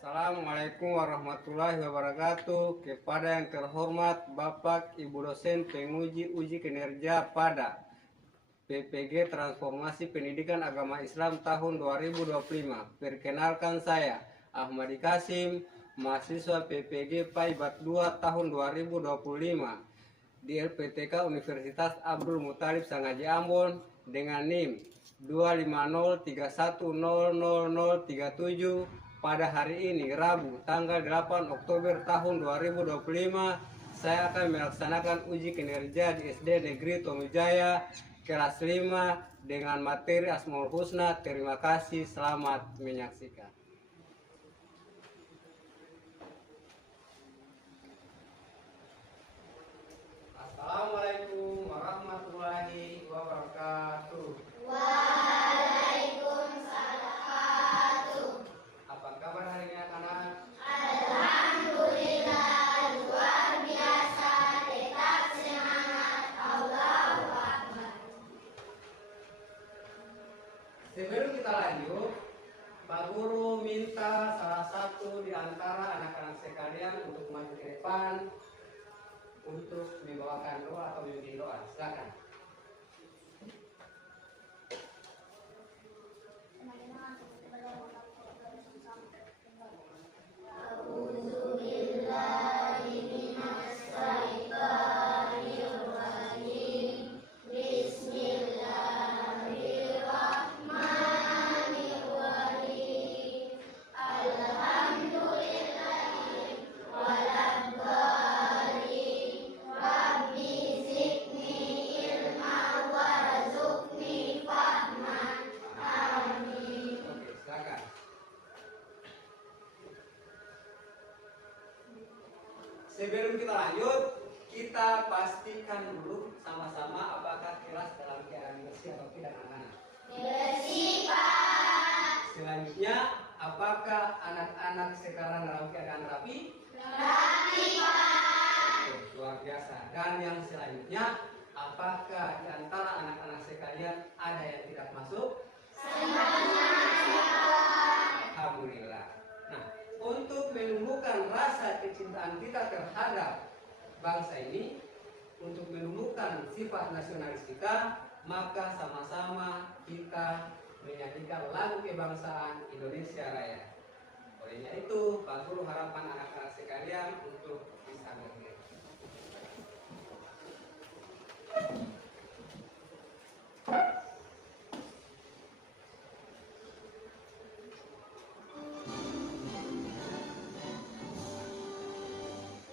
Assalamualaikum warahmatullahi wabarakatuh. Kepada yang terhormat Bapak Ibu dosen penguji uji kinerja pada PPG Transformasi Pendidikan Agama Islam tahun 2025. Perkenalkan saya Ahmadi Kasim, mahasiswa PPG Paibat 2 tahun 2025 di LPTK Universitas Abdul Muthalib Sangaji Ambon dengan NIM 250310037. Pada hari ini Rabu tanggal 8 Oktober tahun 2025 saya akan melaksanakan uji kinerja di SD Negeri Tomujaya kelas 5 dengan materi Asmaul Husna. Terima kasih, selamat menyaksikan. Assalamualaikum warahmatullahi wabarakatuh. Waalaikumsalam. Apa kabar hari ini anak-anak? Alhamdulillah, luar biasa, tetap semangat, Allahu Akbar. Sebelum kita lanjut, Pak Guru minta salah satu di antara anak-anak sekalian untuk maju ke depan untuk membawakan doa atau memimpin doa. Silakan. A'udzubillahi minasyaitonirrajim. Bismillahirrahmanirrahim. Alhamdulillahi walabdallin. Rabbi zidni ilma warzuqni fahman. Amin. Oke, silakan. Sebelum kita lanjut, kita pastikan dulu sama-sama apakah kelas dalam keadaan bersih atau tidak, anak-anak. Bersih, Pak. Selanjutnya, apakah anak-anak sekarang dalam keadaan rapi? Rapi, Pak. Oke, luar biasa. Dan yang selanjutnya, apakah di antara anak-anak sekalian ada yang tidak masuk? Semuanya, Alhamdulillah. Nah, untuk menumbuhkan rasa kecintaan kita terhadap bangsa ini, untuk menumbuhkan sifat nasionalis kita, maka sama-sama kita menyanyikan lagu kebangsaan Indonesia Raya. Olehnya itu, Pak Guru harapan anak-anak sekalian untuk bisa berdiri.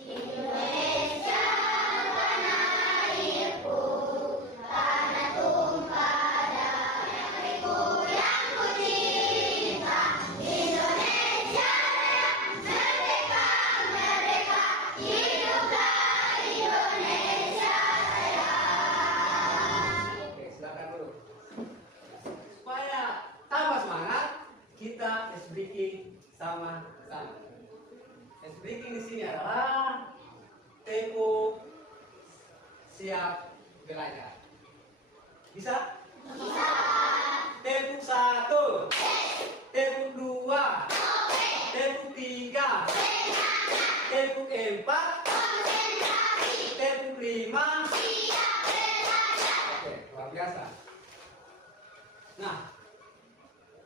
Indonesia tanah airku, tanah tumpah darahku yang ku cinta. Indonesia merdeka, merdeka, hiduplah Indonesia Raya. Oke, silakan dulu. Supaya tambah semangat, kita speaking sama-sama. Speaking di sini adalah tempo siap belajar. Bisa? Bisa. Tempo 1, tempo 2, tempo 3, tempo 4, Konsentrasi, tempo 5. siap belajar. Oke, luar biasa. Nah,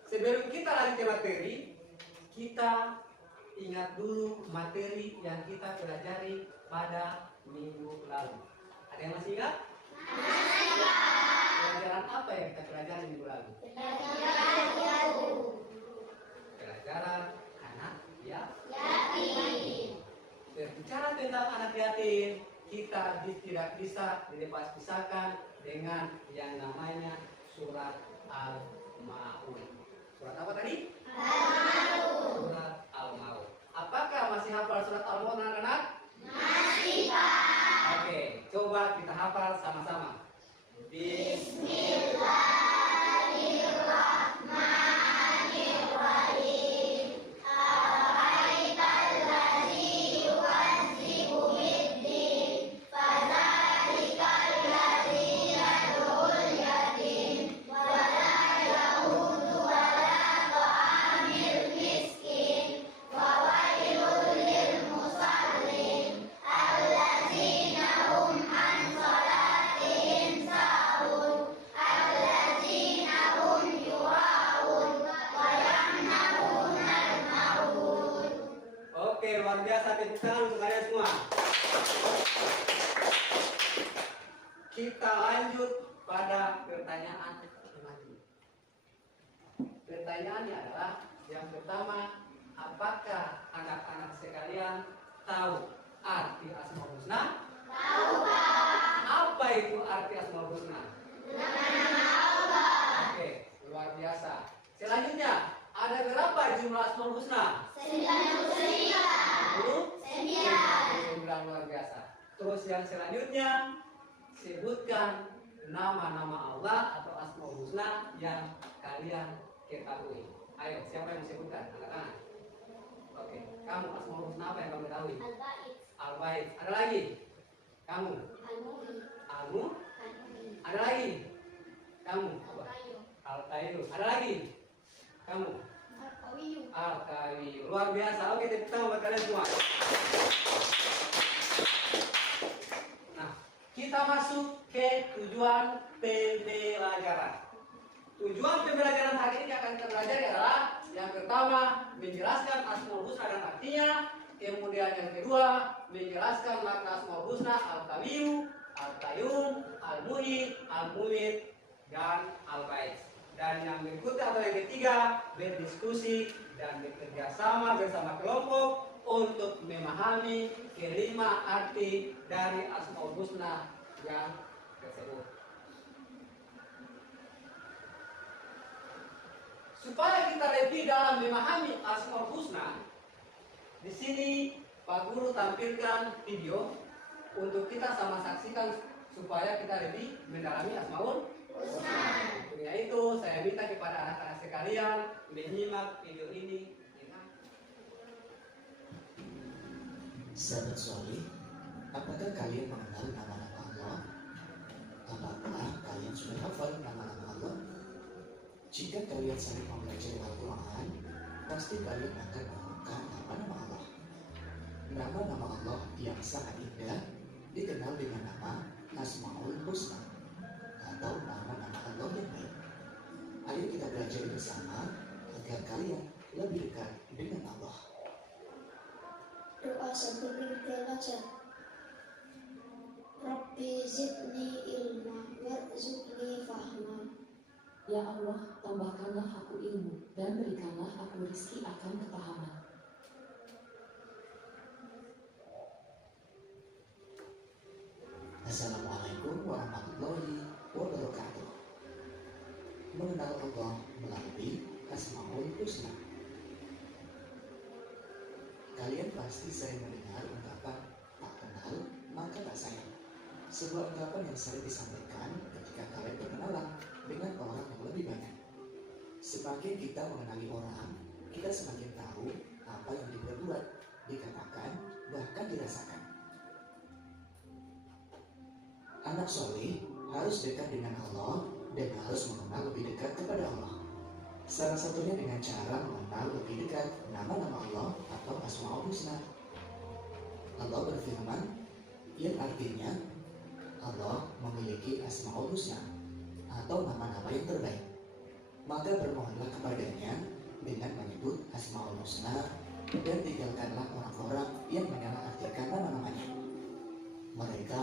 sebelum kita lanjut ke materi, kita ingat dulu materi yang kita pelajari pada minggu lalu. Ada yang masih ingat? Pelajaran apa yang kita pelajari minggu lalu? Pelajaran anak yatim. Berbicara tentang anak yatim, kita tidak bisa dilepas-pisahkan dengan yang namanya surat Al-Maun. Surat apa tadi? Surat Al-Maun. Apakah masih hafal surat Al-Maun, anak-anak? Masih, Pak. Oke, coba kita hafal sama-sama. Bismillahirrahmanirrahim. Ara'aital-ladzi yukadzibu bid-din, fadzalikal ladzi yad'ul yatim, wa la yahudu wa la ta'amil miskin, wa luar biasa, tepuk tangan untuk kalian semua. Kita lanjut pada pertanyaan selanjutnya. Pertanyaannya adalah yang pertama, apakah anak-anak sekalian tahu arti Asmaul Husna? Tahu, Pak. Apa itu arti Asmaul Husna? Nama-nama Allah. Oke, luar biasa. Selanjutnya, ada berapa jumlah Asmaul Husna? 99. 9 luar biasa. Terus yang selanjutnya, sebutkan nama-nama Allah atau Asmaul Husna yang kalian ketahui. Ayo, siapa yang sebutkan? Anak-anak. Oke, kamu Asmaul Husna apa yang kamu ketahui? Al-Bait. Al-Bait. Ada lagi? Kamu? Al-Mu'min. Almu? Al-Mu'min. Ada lagi? Kamu? Apa? Al-Qayyum. Al-Qayyum. Ada lagi? Kamu? Al-Qawiyyum. Al-Qayyum. Luar biasa. Oke, tepuk tangan buat kalian semua. Nah, kita masuk ke tujuan pembelajaran. Tujuan pembelajaran hari ini akan kita pelajari adalah yang pertama, menjelaskan Asmaul Husna dan artinya. Kemudian yang kedua, menjelaskan makna Asmaul Husna, Al-Qawiyyu, Al-Qayyum, Al-Mu'id, Al-Mu'id, dan Al-Bait. Dan yang berikutnya atau yang ketiga, berdiskusi dan bekerja sama bersama kelompok untuk memahami kelima arti dari Asmaul Husna yang tersebut. Supaya kita lebih dalam memahami Asmaul Husna, di sini Pak Guru tampilkan video untuk kita sama saksikan supaya kita lebih mendalami Asmaul Husna. Untuk itu saya minta kepada anak-anak sekalian menyimak video ini. Sahabat soleh, apakah kalian mengenal nama-nama Allah? Apakah kalian sudah hafal nama-nama Allah? Jika kalian sering mempelajari Al-Quran, pasti kalian akan menemukan nama-nama Allah. Nama-nama Allah yang sangat indah dikenal dengan nama Asmaul Husna atau nama-nama Allah yang baik. Ayo kita belajar bersama agar kalian lebih dekat dengan Allah. Doa sebelum belajar. Rabbi zidni ilma warzuqni fahma. Ya Allah, tambahkanlah aku ilmu dan berikanlah aku rezeki akan kepahaman. Assalamualaikum warahmatullahi wabarakatuh. Mengenal Allah melalui Asmaul Husna. Kalian pasti sering mendengar ungkapan tak kenal maka tak sayang. Sebuah ungkapan yang sering disampaikan ketika kalian berkenalan dengan orang yang lebih banyak. Semakin kita mengenali orang, kita semakin tahu apa yang diperbuat, dikatakan, bahkan dirasakan. Anak soleh harus dekat dengan Allah dan harus mengenal lebih dekat kepada Allah. Salah satunya dengan cara mengenal lebih dekat nama-nama Allah atau Asmaul Husna. Allah berfirman yang artinya Allah memiliki Asmaul Husna atau nama-nama yang terbaik. Maka bermohonlah kepadanya dengan menyebut Asmaul Husna dan tinggalkanlah orang-orang yang menyalahartikan nama-namanya. Mereka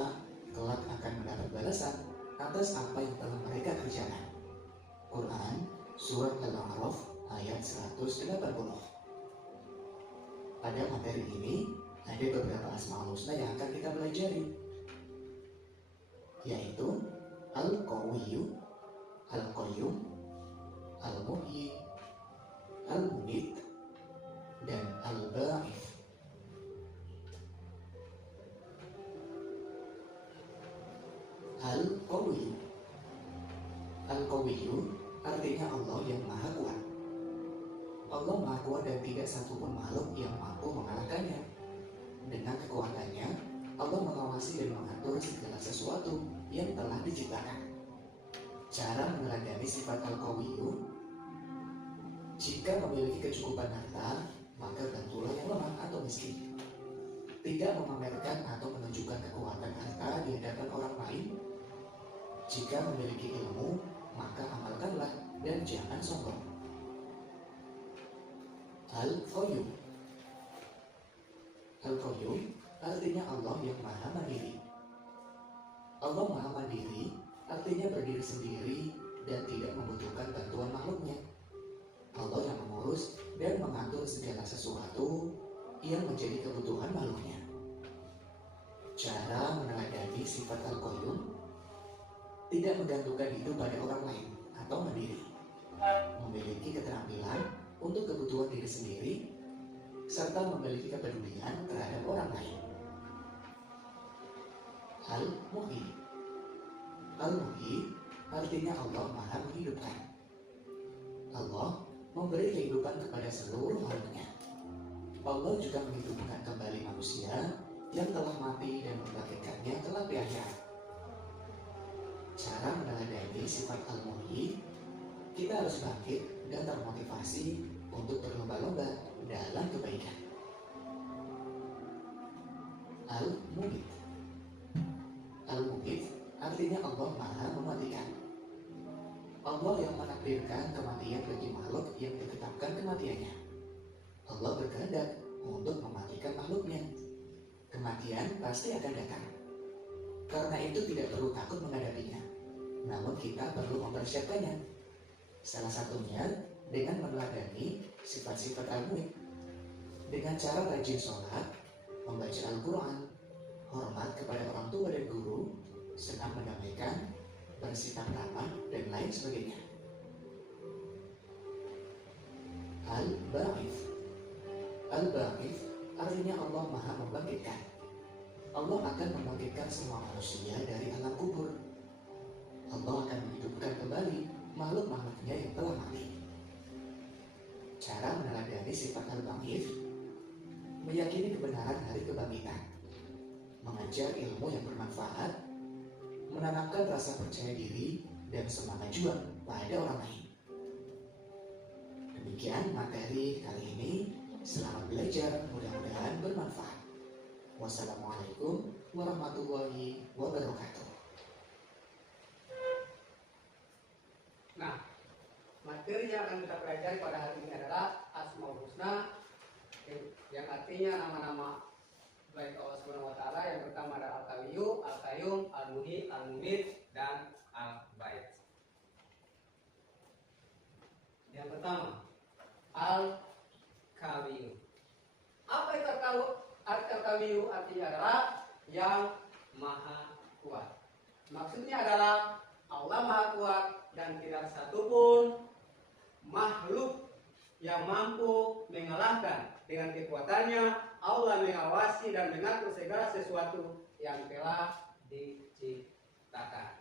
kelak akan mendapat balasan atas apa yang telah mereka kerjakan. Quran Surat Al-A'raf ayat 180. Pada materi ini ada beberapa Asmaul Husna yang akan kita pelajari, yaitu Al-Qawiyyu, Al-Qayyum, Al-Muhyi, Al-Mumit, dan Al-Ba'ith. Al-Qawiyyu. Al-Qawiyyu artinya Allah yang maha kuat. Allah maha kuat dan tidak satupun makhluk yang mampu mengalahkannya. Dengan kekuatannya, Allah mengawasi dan mengatur segala sesuatu yang telah diciptakan. Cara meneladani sifat Al-Qawiyyu: jika memiliki kecukupan harta, maka bantulah yang lemah atau miskin. Tidak memamerkan atau menunjukkan kekuatan harta di hadapan orang lain. Jika memiliki ilmu, maka amalkanlah dan jangan sombong. Al-Qayyum. Al-Qayyum artinya Allah yang maha mandiri. Allah maha mandiri artinya berdiri sendiri dan tidak membutuhkan bantuan makhluknya. Allah yang mengurus dan mengatur segala sesuatu yang menjadi kebutuhan makhluknya. Cara meneladani sifat Al-Qayyum: tidak menggantungkan hidup pada orang lain atau mandiri, memiliki keterampilan untuk kebutuhan diri sendiri, serta memiliki kepedulian terhadap orang lain. Al-Muhyi. Al-Muhyi artinya Allah maha menghidupkan. Allah memberi kehidupan kepada seluruh makhluknya. Allah juga menghidupkan kembali manusia yang telah mati dan membangkitkannya kelak di akhirat. Cara meneladani sifat Al-Muhyi: kita harus bangkit dan termotivasi untuk berlomba-lomba dalam kebaikan. Al-Mumit. Al-Mumit artinya Allah maha mematikan. Allah yang menakdirkan kematian bagi makhluk yang ditetapkan kematiannya. Allah berkehendak untuk mematikan makhluknya. Kematian pasti akan datang. Karena itu tidak perlu takut menghadapinya. Namun kita perlu mempersiapkannya. Salah satunya dengan meneladani sifat-sifat Al-Muhyi. Dengan cara rajin sholat, membaca Al-Quran, hormat kepada orang tua dan guru, senang mendamaikan, bersikap ramah, dan lain sebagainya. Al-Ba'ith. Al-Ba'ith artinya Allah maha membangkitkan. Allah akan membangkitkan semua manusia dari alam kubur. Allah akan menghidupkan kembali makhluk-makhluknya yang telah mati. Cara meneladani sifat Al-Ba'ith: meyakini kebenaran hari kebangkitan, mengajar ilmu yang bermanfaat, menanamkan rasa percaya diri dan semangat juang pada orang lain. Demikian materi kali ini. Selamat belajar, mudah-mudahan bermanfaat. Wassalamualaikum warahmatullahi wabarakatuh. Nah, materi yang akan kita pelajari pada hari ini adalah Asmaul Husna, yang artinya nama-nama baik Allah Subhanahu wa taala. Yang pertama adalah Al-Qawiyyu, Al-Qayyum, Al-Muhyi, Al-Mumit, dan Al-Ba'ith. Yang pertama, Al-Qawiyyu. Apa itu Al-Qawiyyu? Artinya adalah yang maha kuat. Maksudnya adalah Allah maha kuat dan tidak satupun makhluk yang mampu mengalahkan. Dengan kekuatannya Allah mengawasi dan mengatur segala sesuatu yang telah diciptakan.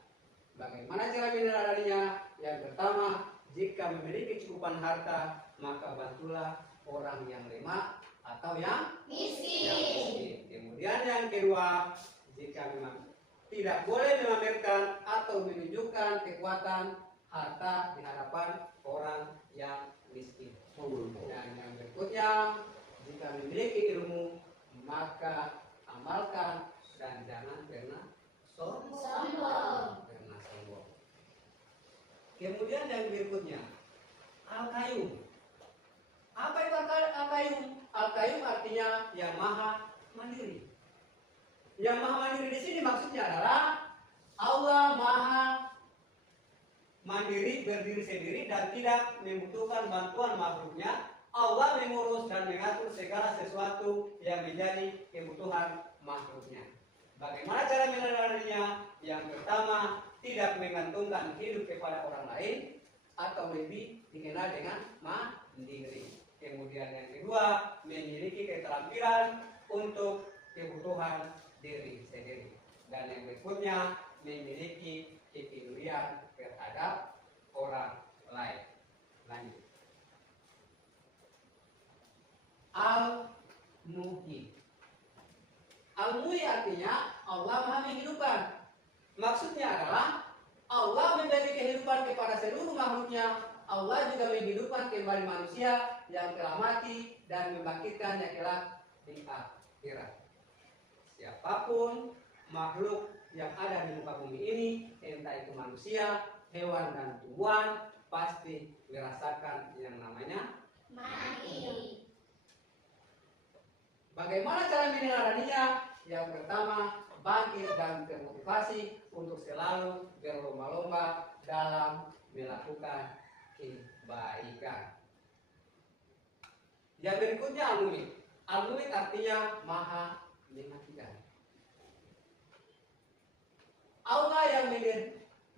Bagaimana cara meneladaninya? Yang pertama, jika memiliki cukupan harta, maka bantulah orang yang lemah atau yang miskin. Kemudian yang kedua, jika memang tidak boleh memamerkan atau menunjukkan kekuatan harta di hadapan orang yang miskin. Dan yang berikutnya, jika memiliki ilmu, maka amalkan dan jangan pernah sombong. Kemudian yang berikutnya, Al-Qayyum. Apa itu Al-Qayyum? Al-Qayyum artinya yang maha mandiri. Yang maha mandiri di sini maksudnya adalah Allah maha mandiri, berdiri sendiri dan tidak membutuhkan bantuan makhluknya. Allah mengurus dan mengatur segala sesuatu yang menjadi kebutuhan makhluknya. Bagaimana cara meneladaninya? Yang pertama, tidak menggantungkan hidup kepada orang lain atau lebih dikenal dengan mandiri. Kemudian yang kedua, memiliki keterampilan untuk kebutuhan diri sendiri. Dan yang berikutnya, memiliki kepedulian terhadap orang lain. Lanjut. Al-Muhyi. Al-Muhyi artinya Allah maha menghidupkan. Maksudnya adalah Allah memberi kehidupan kepada seluruh makhluknya. Allah juga menghidupkan kembali manusia yang telah mati dan membangkitkannya kelak di akhirat. Siapapun makhluk yang ada di muka bumi ini, entah itu manusia, hewan dan tumbuhan, pasti merasakan yang namanya mati. Bagaimana cara meneladaninya? Yang pertama, bangkit dan termotivasi untuk selalu berlomba-lomba dalam melakukan kebaikan. Yang berikutnya al-mumit. Al-mumit artinya maha mematikan. Allah yang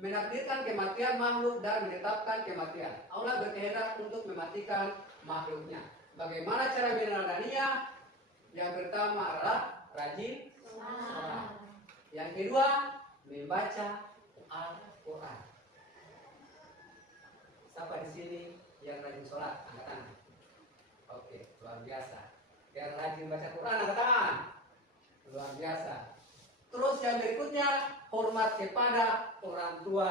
menakdirkan kematian makhluk dan menetapkan kematian. Allah berkehendak untuk mematikan makhluknya. Bagaimana cara meneladaninya? Yang pertama adalah rajin sholat. Yang kedua, membaca Al-Quran. Siapa di sini yang rajin sholat? Angkat tangan. Oke, luar biasa. Yang rajin baca Quran, angkat tangan. Luar biasa. Terus yang berikutnya, hormat kepada orang tua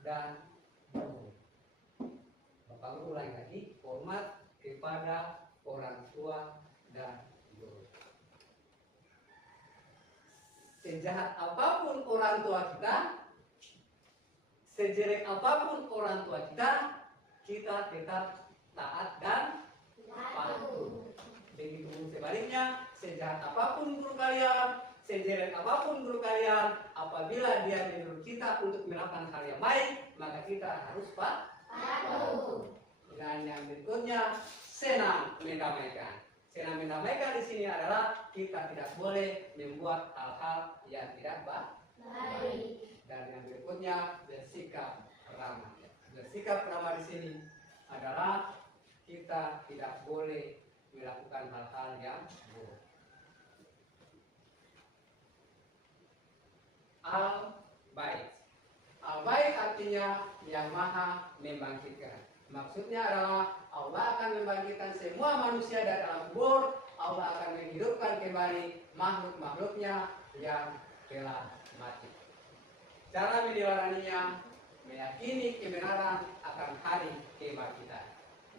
dan guru. Bapak guru lagi, hormat kepada orang tua dan guru. Sejahat apapun orang tua kita, sejelek apapun orang tua kita, kita tetap taat dan patuh. Begitu sebaliknya, sejahat apapun guru kalian, sejelek apapun guru kalian, apabila dia menyuruh kita untuk melakukan hal yang baik, maka kita harus patuh. Dan yang berikutnya, senang mendamaikan. Senang mendamaikan di sini adalah kita tidak boleh membuat hal-hal yang tidak baik. Dan yang berikutnya, bersikap ramah. Bersikap ramah di sini adalah kita tidak boleh melakukan hal-hal yang buruk. Al-Bait. Al-Bait artinya yang maha membangkitkan. Maksudnya adalah Allah akan membangkitkan semua manusia dari alam kubur. Allah akan menghidupkan kembali makhluk-makhluknya yang telah mati. Cara meneladaninya, meyakini kebenaran akan hari kebangkitan.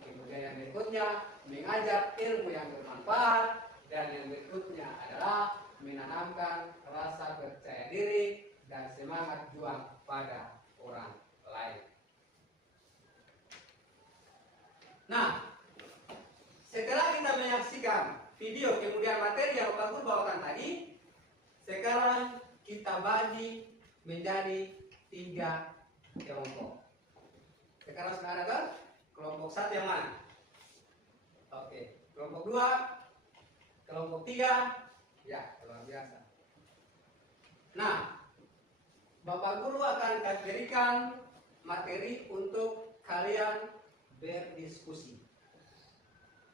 Kemudian yang berikutnya, mengajar ilmu yang bermanfaat. Dan yang berikutnya adalah menanamkan rasa percaya diri dan semangat juang pada orang lain. Nah, setelah kita menyaksikan video kemudian materi yang Bapak Guru bawakan tadi, sekarang kita bagi menjadi 3 kelompok. Sekarang sudah ada kan? Kelompok 1 yang mana? Oke, kelompok 2, kelompok 3, ya luar biasa. Nah, Bapak Guru akan berikan materi untuk kalian berdiskusi.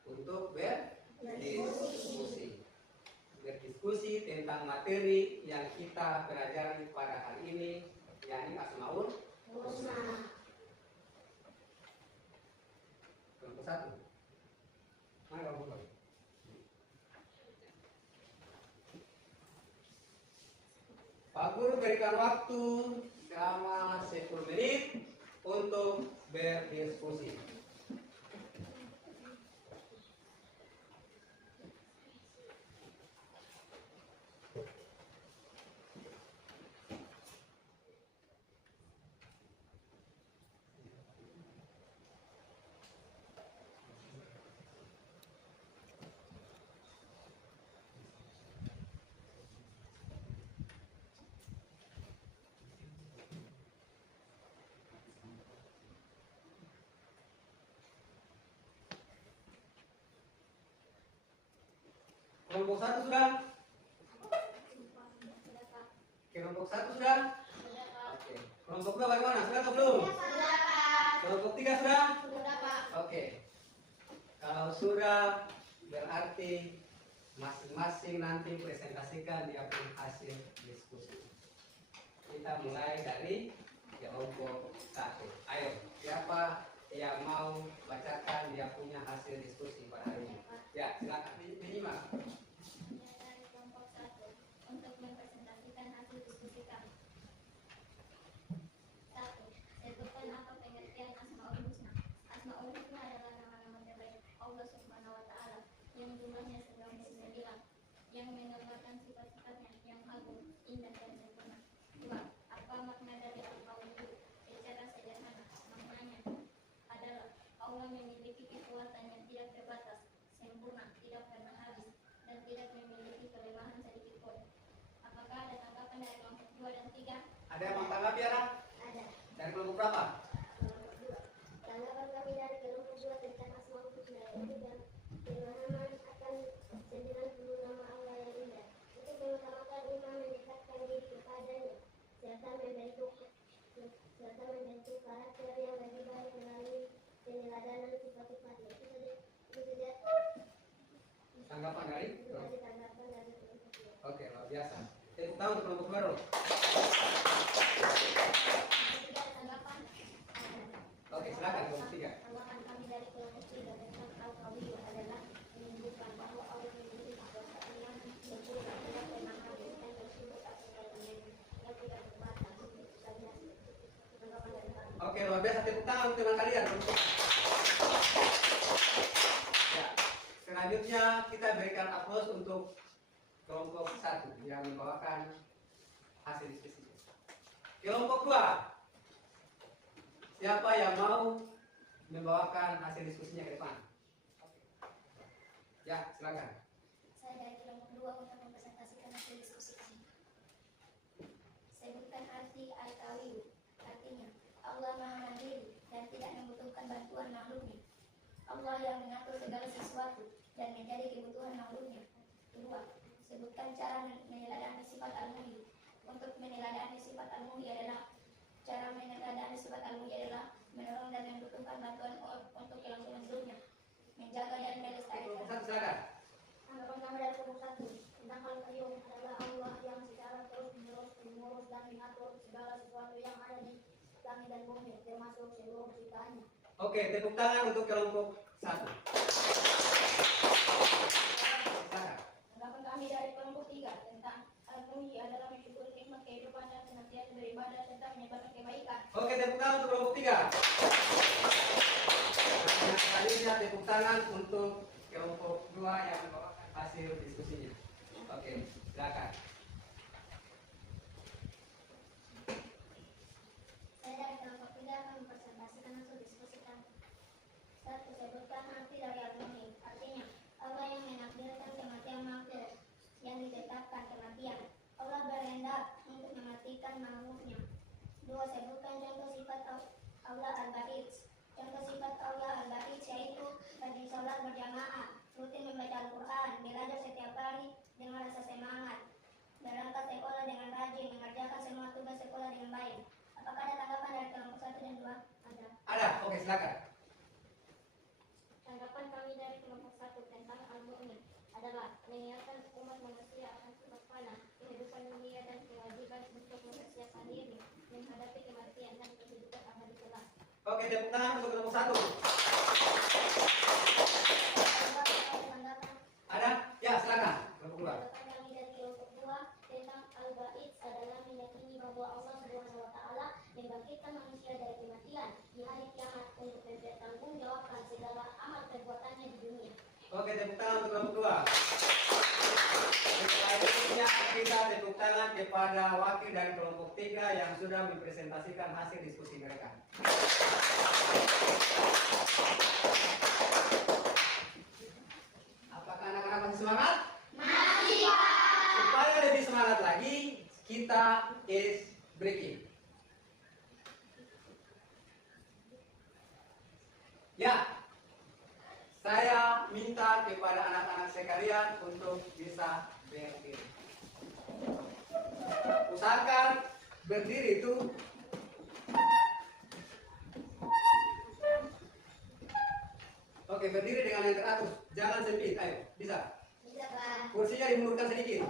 Untuk berdiskusi. Berdiskusi tentang materi yang kita pelajari pada hari ini, yakni Asmaul Husna. Kelompok 1. Mana kelompok 2? Pak Guru berikan waktu selama 10 menit untuk berdiskusi. Kelompok 1 sudah? Kelompok 1 sudah? Oke. Kelompok 2 bagaimana? Sudah atau belum? Kelompok 3 sudah? Oke. Kalau sudah, berarti masing-masing nanti presentasikan dia punya hasil diskusi. Kita mulai dari kelompok 1. Ayo, siapa yang mau bacakan dia punya hasil diskusi pada hari ini? Ya, silakan menyimak. Dari kelompok 1 untuk mempresentasikan hasil diskusi kami. 1. Tentukan apa pengertian Asmaul Husna. Asmaul Husna adalah nama-nama terbaik Allah Subhanahu wa taala yang jumlahnya 99, yang menggambarkan sifat-sifatnya yang agung, indah dan sempurna. 2. Apa makna dari Al-Qawi? Secara sederhana, maknanya adalah Allah memiliki kekuatan yang tidak terbatas, sempurna, tidak pernah habis, biasa. Tepuk tangan untuk kelompok baru. Ketiga, tanggapan Oke, silakan kelompok 3. tanggapan kami dari kelompok 3 tentang al-qawi adalah menunjukkan bahwa Allah memiliki kekuasaan yang sempurna dalam menangkan dan tersebut atas yang tidak terbatas. Tanggapan dari kami. Oke, luar biasa, tepuk tangan untuk teman kalian. Ya, selanjutnya kita berikan aplaus untuk kelompok 1 yang membawakan hasil diskusi. Kelompok 2. Siapa yang mau membawakan hasil diskusinya ke depan? Ya, silakan. Saya dari kelompok 2 untuk mempresentasikan hasil diskusi kami. Sebutkan arti al-qawi, artinya Allah Maha Mandiri dan tidak membutuhkan bantuan makhluknya. Allah yang mengatur segala sesuatu dan menjadi kebutuhan makhluknya. Kedua, sebutkan cara meneladani sifat al-muhyi. Untuk meneladani sifat al-muhyi adalah cara meneladani sifat al-muhyi adalah menolong dan membutuhkan bantuan untuk kelangsungan hidupnya, menjaga dan melestarikan. Kelompok 1 silakan. Tanggapan kami dari kelompok 1 tentang al-qayyum adalah Allah yang secara terus menerus mengurus dan mengatur segala sesuatu yang ada di langit dan bumi, termasuk seluruh ciptaannya. Oke, tepuk tangan untuk kelompok 1. Silakan. Tanggapan kami dari kelompok 3 tentang al-muhyi adalah mensyukuri nikmat kehidupan dan senantiasa beribadah serta menyebarkan kebaikan. Oke, tepuk tangan untuk kelompok 3. Nah, selanjutnya tepuk tangan untuk kelompok 2 yang membawakan hasil diskusinya. Oke, silakan. Saya dari kelompok 3 akan mempresentasikan hasil diskusi kami. 1. Sebutkan arti dari al-muhyi. Artinya, Allah yang menakdirkan kematian makhluk yang ditetapkan kematian. Allah berkehendak untuk mematikan makhluknya. 2. Sebutkan contoh sifat Allah al-Ba'id. Contoh sifat Allah al-Ba'id yaitu rajin sholat berjamaah, rutin membaca Al-Quran, belajar setiap hari dengan rasa semangat, berangkat sekolah dengan rajin, mengerjakan semua tugas sekolah dengan baik. Apakah ada tanggapan dari kelompok 1 dan 2? Ada. Ada, oke silakan. Tanggapan kami dari kelompok 1 tentang al-mu'min adalah mengingatkan umat manusia akan sifat fana, kehidupan dunia dan kewajiban untuk mempersiapkan diri menghadapi kematian dan kehidupan abadi kelak. Oke, tepuk tangan untuk kelompok 1. Tanggapan Ada? Ya, silakan. Kelompok 2. kami dari kelompok 2 tentang al-ba'id adalah meyakini bahwa Allah Subhanahu wa taala membangkitkan manusia dari kematian di hari kiamat untuk mempertanggungjawabkan segala amal perbuatannya di dunia. Oke, tepuk tangan untuk kelompok 2. Selanjutnya kita tepuk tangan kepada wakil dari kelompok 3 yang sudah mempresentasikan hasil diskusi mereka. Apakah anak-anak masih semangat? Masih, Pak. Supaya lebih semangat lagi, kita is breaking. Ya, saya minta kepada anak-anak sekalian untuk bisa berdiri. Usahakan berdiri itu oke, berdiri dengan yang teratur, jangan sempit, ayo, bisa. Bisa, Pak. Kursinya dimundurkan sedikit.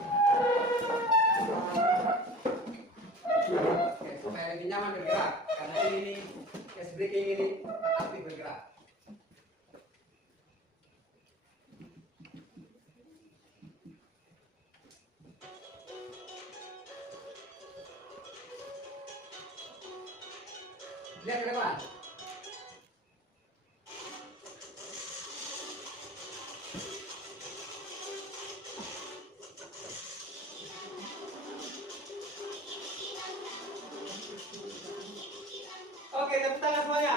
Oke, supaya lebih nyaman bergerak, karena ini ice breaking ini aktif bergerak. Lihat ke depan. Oke, tepuk tangan semuanya.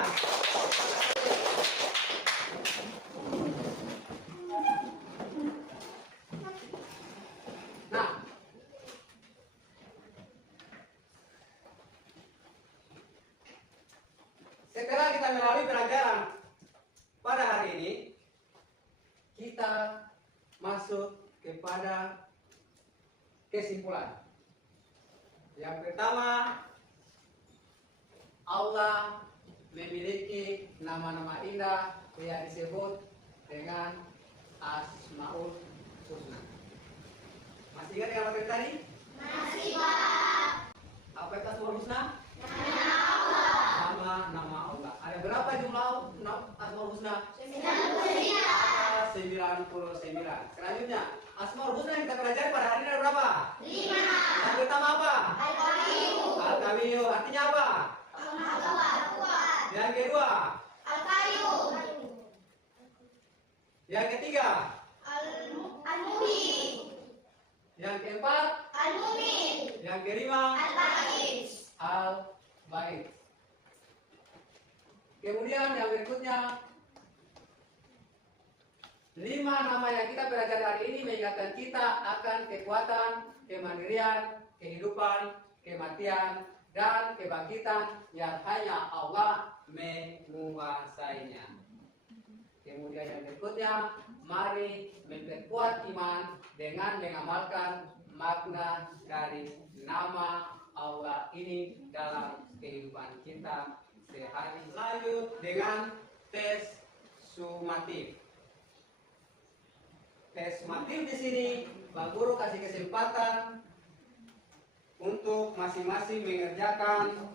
Nah, setelah kita melalui pelajaran pada hari ini, kita masuk kepada kesimpulan. Yang pertama, Allah memiliki nama-nama indah yang disebut dengan Asmaul Husna. Masih ingat dengan materi tadi? Masih, Pak. Apa itu Asmaul Husna? Nama Allah. Ada berapa jumlah Asmaul Husna? 99. Selanjutnya, Asmaul Husna yang kita pelajari pada hari ini ada berapa? 5. Yang pertama apa? Al-Qawiyu. Artinya apa? Yang kedua? Yang ketiga? Yang keempat? Yang kelima? Al-Bait. Kemudian yang berikutnya, 5 nama yang kita pelajari hari ini mengingatkan kita akan kekuatan, kemandirian, kehidupan, kematian, dan kebangkitan yang hanya Allah menguasainya. Kemudian yang berikutnya, mari memperkuat iman dengan mengamalkan makna dari nama Allah ini dalam kehidupan kita sehari. Lanjut dengan tes sumatif. Tes sumatif di sini, Bang Guru kasih kesempatan untuk masing-masing mengerjakan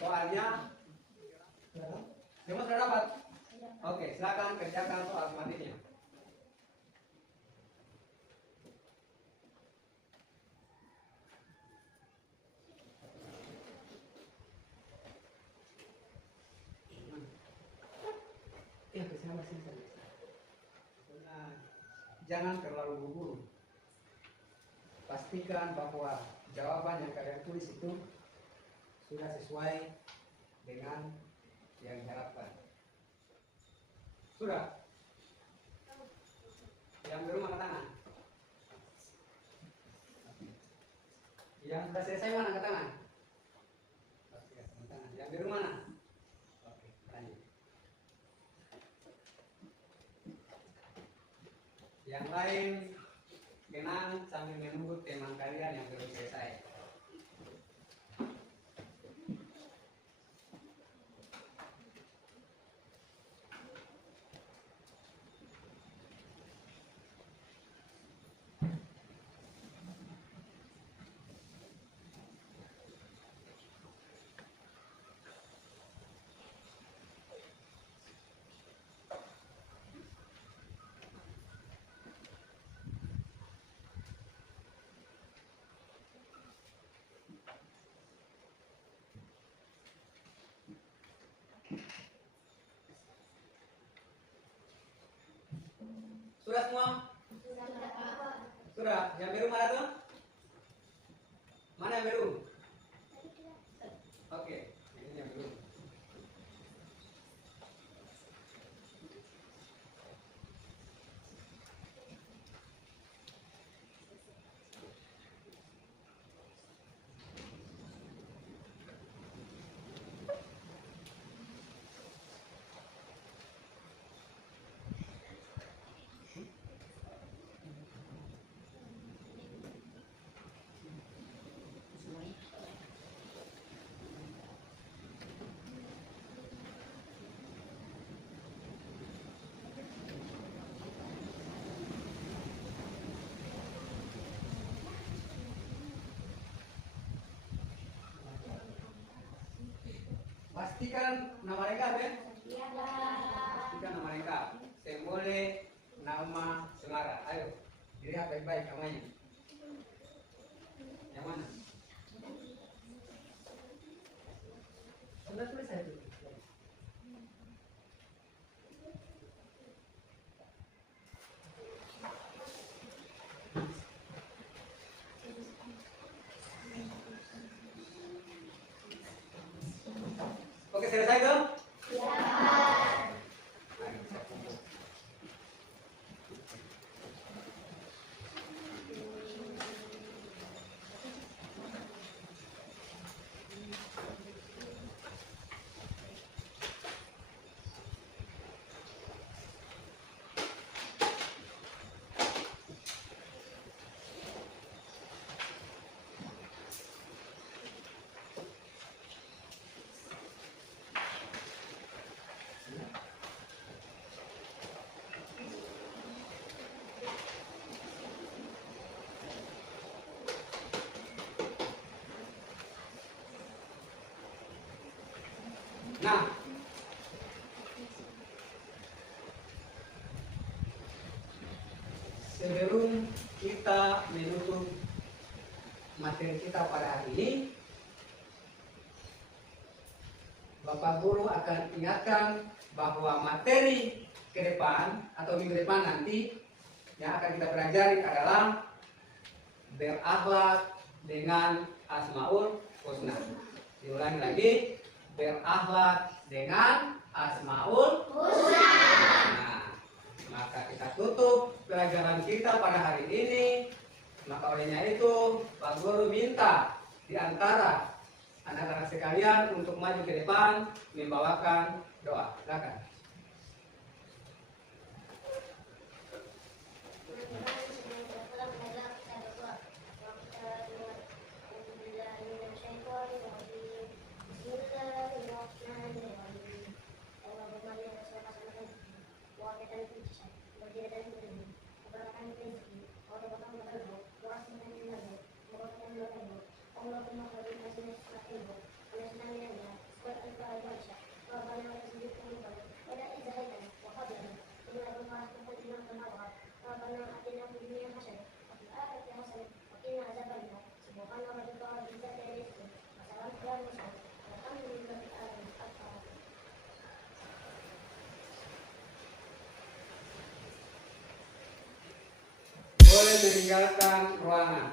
soalnya. Semua sudah dapat? Oke, silakan kerjakan soal sumatifnya. Jangan terlalu buru-buru. Pastikan bahwa jawaban yang kalian tulis itu sudah sesuai dengan yang diharapkan. Sudah? Yang belum angkat tangan. Yang sudah selesai mana angkat tangan? Oke, angkat tangan. Yang belum mana? Oke, lanjut. Yang lain tenang sambil menunggu teman kalian yang belum selesai. Sudah semua? Sudah. Yang biru mana tuh? Mana yang biru? Oke, ini yang biru. Pastikan nama lengkap ya. Pastikan nama lengkap. Semole nama semara. Ayo, dilihat baik-baik namanya. Yang mana? Sudah tulis saya tuh. Oke, selesai dong? sebelum kita menutup materi kita pada hari ini, Bapak Guru akan ingatkan bahwa materi ke depan atau minggu depan nanti yang akan kita pelajari adalah berakhlak dengan Asmaul Husna. Diulangi lagi, berakhlak dengan Asmaul Husna. Nah, maka kita tutup pelajaran kita pada hari ini. Maka olehnya itu, Pak Guru minta di antara anak-anak sekalian untuk maju ke depan membawakan doa. Silakan. Boleh meninggalkan ruangan.